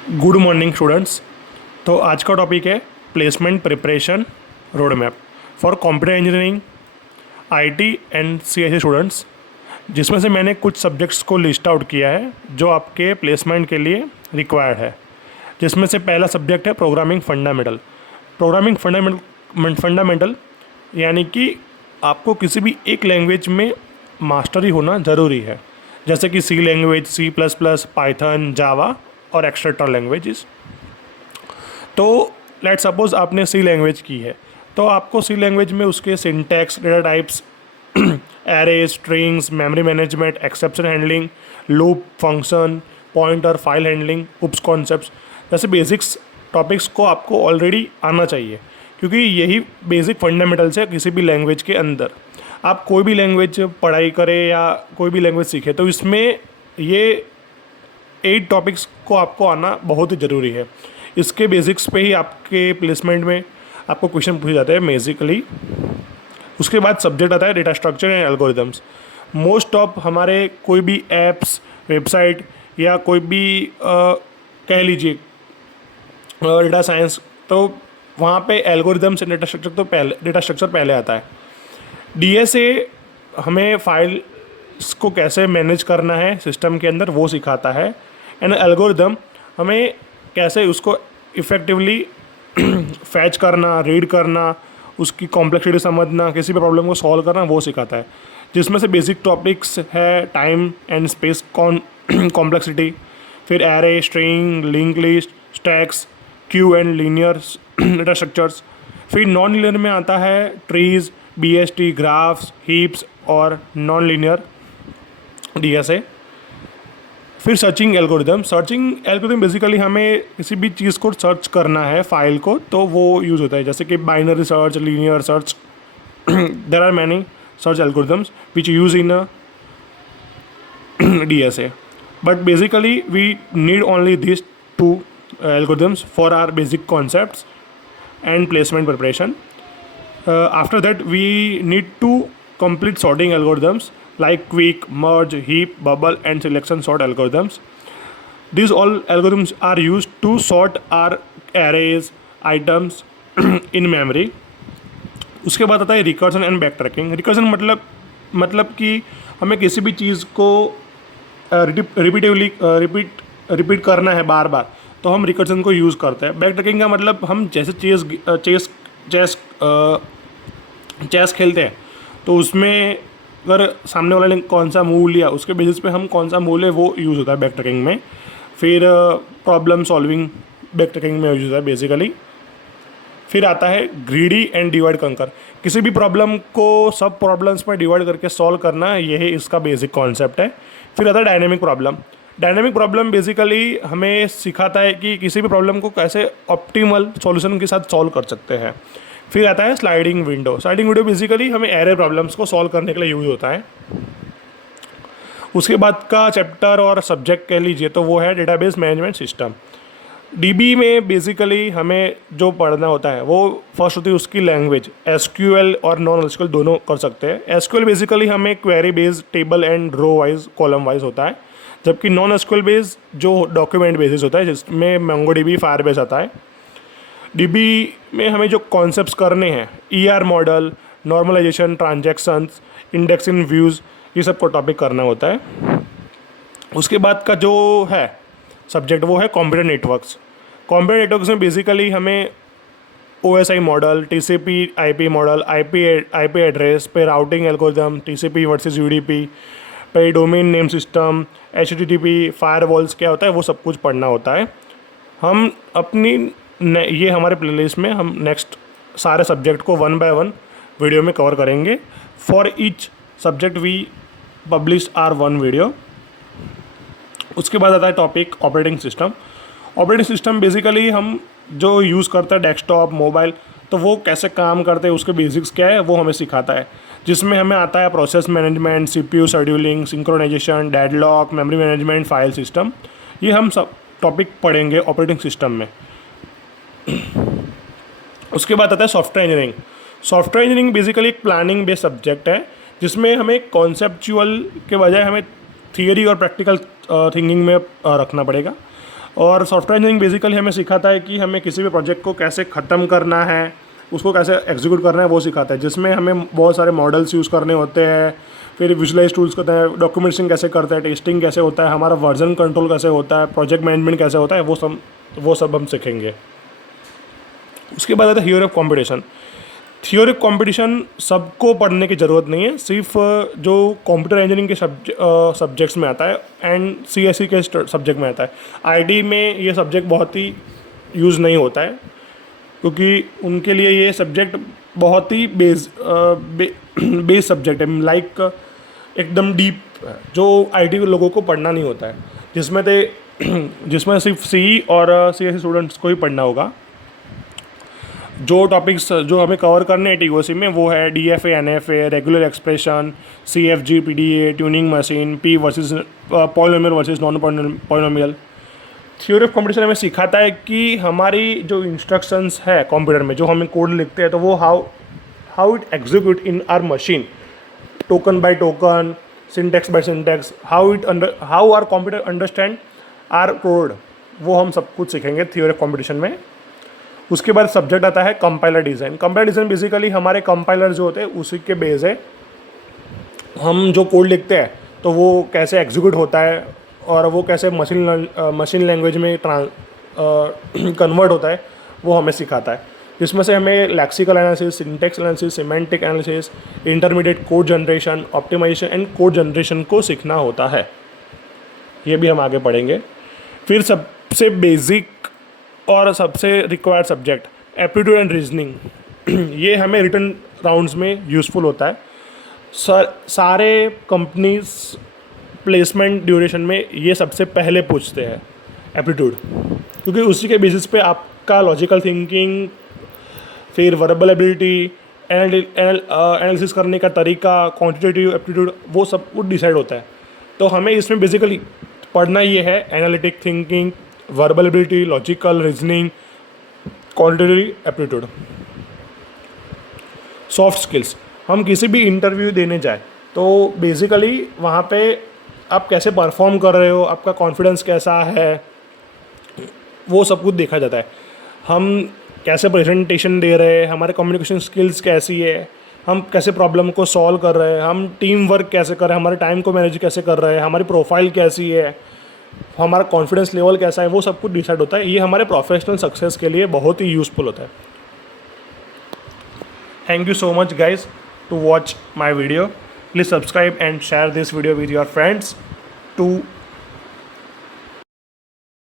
Good morning students. तो आज का टॉपिक है placement preparation road map for computer engineering IT and CSE students, जिसमें से मैंने कुछ सब्जेक्ट्स को लिस्ट आउट किया है जो आपके प्लेसमेंट के लिए रिक्वायर्ड है। जिसमें से पहला सब्जेक्ट है प्रोग्रामिंग फंडामेंटल। प्रोग्रामिंग फंडामेंटल यानी कि आपको किसी भी एक लैंग्वेज में मास्टरी होना ज़रूरी है, जैसे कि C language, C plus plus, Python, Java और एक्सेट्रा लैंग्वेजेस। तो लेट सपोज आपने सी लैंग्वेज की है, तो आपको सी लैंग्वेज में उसके syntax, data types, array, strings, memory management, exception handling, loop, function, pointer, file handling, oops concepts जैसे बेसिक्स टॉपिक्स को आपको ऑलरेडी आना चाहिए, क्योंकि यही बेसिक फंडामेंटल्स है किसी भी लैंग्वेज के अंदर। आप कोई भी लैंग्वेज पढ़ाई करें या कोई भी लैंग्वेज सीखें, तो इसमें ये 8 टॉपिक्स को आपको आना बहुत ही ज़रूरी है। इसके बेसिक्स पे ही आपके प्लेसमेंट में आपको क्वेश्चन पूछे जाते हैं बेसिकली। उसके बाद सब्जेक्ट आता है data structure and algorithms. Most of हमारे कोई भी ऐप्स, वेबसाइट या कोई भी कह लीजिए डेटा साइंस, तो वहाँ पे एल्गोरिदम्स एंड डेटा स्ट्रक्चर पहले आता है। डीएसए हमें फाइल्स को कैसे मैनेज करना है सिस्टम के अंदर वो सिखाता है, एंड एल्गोरिदम हमें कैसे उसको इफ़ेक्टिवली फैच करना, रीड करना, उसकी कॉम्प्लेक्सिटी समझना, किसी भी प्रॉब्लम को सॉल्व करना वो सिखाता है। जिसमें से बेसिक टॉपिक्स है टाइम एंड स्पेस कॉम्प्लेक्सिटी, फिर array, string, link list, stacks, Q and linear data structures. फिर नॉन लीनियर में आता है ट्रीज, बीएसटी, ग्राफ्स, हीप्स और नॉन लीनियर डीएसए। फिर सर्चिंग एल्गोरिदम बेसिकली हमें किसी भी चीज़ को सर्च करना है, फाइल को, तो वो यूज़ होता है, जैसे कि binary search, linear search. There are many search algorithms which use in a DSA, but basically we need only this two algorithms for our basic concepts and placement preparation. After that, we need to complete sorting algorithms like quick, merge, heap, bubble, and selection sort algorithms. These all algorithms are used to sort our arrays, items in memory. उसके बाद आता है recursion and back tracking. Recursion मतलब कि हमें किसी भी चीज़ को रिपीट करना है बार बार, तो हम रिकर्सन को यूज़ करते हैं। बैक ट्रैकिंग का मतलब हम जैसे चेस खेलते हैं, तो उसमें अगर सामने वाले ने कौन सा मूव लिया, उसके बेसिस पे हम कौन सा मूव ले, वो यूज़ होता है बैक ट्रैकिंग में। फिर प्रॉब्लम सॉल्विंग बैक ट्रैकिंग में यूज़ होता है बेसिकली। फिर आता है ग्रीडी एंड डिवाइड कंकर। किसी भी प्रॉब्लम को सब प्रॉब्लम्स में डिवाइड करके सॉल्व करना, यही इसका बेसिक कॉन्सेप्ट है। फिर आता है डायनेमिक प्रॉब्लम बेसिकली हमें सिखाता है कि किसी भी प्रॉब्लम को कैसे ऑप्टिमल सॉल्यूशन के साथ सॉल्व कर सकते हैं। फिर आता है स्लाइडिंग विंडो बेसिकली हमें एरर प्रॉब्लम्स को सॉल्व करने के लिए यूज होता है। उसके बाद का चैप्टर और सब्जेक्ट कह लीजिए तो वो है डेटाबेस मैनेजमेंट सिस्टम। डीबी में बेसिकली हमें जो पढ़ना होता है वो फर्स्ट होती है उसकी लैंग्वेज। एसक्यूएल और नॉन एसक्यूएल दोनों कर सकते हैं। एसक्यूएल बेसिकली हमें query based, table and row wise, column wise होता है, जबकि नॉन एसक्यूएल बेस्ड जो डॉक्यूमेंट बेसिस होता है, जिसमें MongoDB, फायरबेस आता है। डीबी में हमें जो कॉन्सेप्ट्स करने हैं, ER model, normalisation, transactions, indexing, views, ये सब को टॉपिक करना होता है। उसके बाद का जो है सब्जेक्ट वो है कंप्यूटर नेटवर्क्स में बेसिकली हमें OSI model, TCP IP model, IP address पे, routing algorithm, TCP versus UDP पे, domain name system, HTTP, firewalls क्या होता है, वो सब कुछ पढ़ना होता है। हम ये हमारे प्लेलिस्ट में हम नेक्स्ट सारे सब्जेक्ट को 1 by 1 वीडियो में कवर करेंगे। For each subject we publish our 1 video. उसके बाद आता है टॉपिक ऑपरेटिंग सिस्टम बेसिकली हम जो यूज़ करते हैं डेस्कटॉप, मोबाइल, तो वो कैसे काम करते हैं, उसके बेसिक्स क्या है वो हमें सिखाता है। जिसमें हमें आता है process management, CPU scheduling, synchronisation, deadlock, memory management, file system. ये हम सब टॉपिक पढ़ेंगे ऑपरेटिंग सिस्टम में। उसके बाद आता है सॉफ्टवेयर इंजीनियरिंग बेसिकली एक प्लानिंग बेस्ड सब्जेक्ट है, जिसमें हमें कॉन्सेप्चुअल के बजाय हमें थियरी और प्रैक्टिकल थिंकिंग में रखना पड़ेगा। और सॉफ्टवेयर इंजीनियरिंग बेसिकली हमें सिखाता है कि हमें किसी भी प्रोजेक्ट को कैसे ख़त्म करना है, उसको कैसे एग्जीक्यूट करना है, वो सिखाता है, जिसमें हमें बहुत सारे मॉडल्स यूज़ करने होते हैं, फिर विजुअलाइज टूल्स करते हैं, डॉक्यूमेंटेशन कैसे करते हैं, टेस्टिंग कैसे होता है, हमारा वर्जन कंट्रोल कैसे होता है, प्रोजेक्ट मैनेजमेंट कैसे होता है, वो सब हम सीखेंगे। उसके बाद आता है theory of competition. Theory of competition सबको पढ़ने की ज़रूरत नहीं है, सिर्फ जो कंप्यूटर इंजीनियरिंग के सब्जेक्ट्स में आता है एंड CSE के सब्जेक्ट में आता है। IT में ये सब्जेक्ट बहुत ही यूज़ नहीं होता है, क्योंकि उनके लिए ये सब्जेक्ट बहुत ही बेस सब्जेक्ट है, लाइक एकदम डीप, जो IT के लोगों को पढ़ना नहीं होता है, जिसमें सिर्फ CE और CSE स्टूडेंट्स को ही पढ़ना होगा। जो टॉपिक्स जो हमें कवर करने हैं TOC में वो है DFA, NFA, regular expression, CFG, PDA, tuning machine, P versus polynomial versus non polynomial. Theory of competition हमें सिखाता है कि हमारी जो इंस्ट्रक्शंस है कंप्यूटर में, जो हमें कोड लिखते हैं, तो वो how it execute in our machine, token by token, syntax by syntax, how our computer understand our code, वो हम सब कुछ सीखेंगे थ्योरी ऑफ कॉम्पिटिशन में। उसके बाद सब्जेक्ट आता है compiler design. Compiler design basically हमारे कंपाइलर जो होते हैं उसी के बेस है, हम जो कोड लिखते हैं तो वो कैसे एग्जीक्यूट होता है और वो कैसे मशीन लैंग्वेज में कन्वर्ट होता है, वो हमें सिखाता है। जिसमें से हमें lexical analysis, syntax analysis, semantic analysis, intermediate code generation, optimisation and code generation को सीखना होता है। ये भी हम आगे पढ़ेंगे। फिर सबसे बेसिक और सबसे required subject aptitude and reasoning, ये हमें रिटन राउंड्स में यूज़फुल होता है। सारे कंपनीज प्लेसमेंट ड्यूरेशन में ये सबसे पहले पूछते हैं एप्टीट्यूड, क्योंकि उसी के बेसिस पे आपका लॉजिकल थिंकिंग, फिर वर्बल एबिलिटी, एनालिसिस करने का तरीका, क्वांटिटेटिव एप्टीट्यूड, वो सब कुछ डिसाइड होता है। तो हमें इसमें बेसिकली पढ़ना ये है analytic thinking, verbal ability, logical reasoning, quantitative aptitude. Soft skills, हम किसी भी इंटरव्यू देने जाए तो बेसिकली वहाँ पे आप कैसे परफॉर्म कर रहे हो, आपका कॉन्फिडेंस कैसा है, वो सब कुछ देखा जाता है। हम कैसे प्रेजेंटेशन दे रहे हैं, हमारे कम्युनिकेशन स्किल्स कैसी है, हम कैसे प्रॉब्लम को सॉल्व कर रहे हैं, हम टीम वर्क कैसे कर रहे हैं, हमारे टाइम को मैनेज कैसे कर रहे हैं, हमारी प्रोफाइल कैसी है, हमारा कॉन्फिडेंस लेवल कैसा है, वो सब कुछ डिसाइड होता है। ये हमारे प्रोफेशनल सक्सेस के लिए बहुत ही यूज़फुल होता है। Thank you so much guys to watch my video. Please subscribe and share this video with your friends to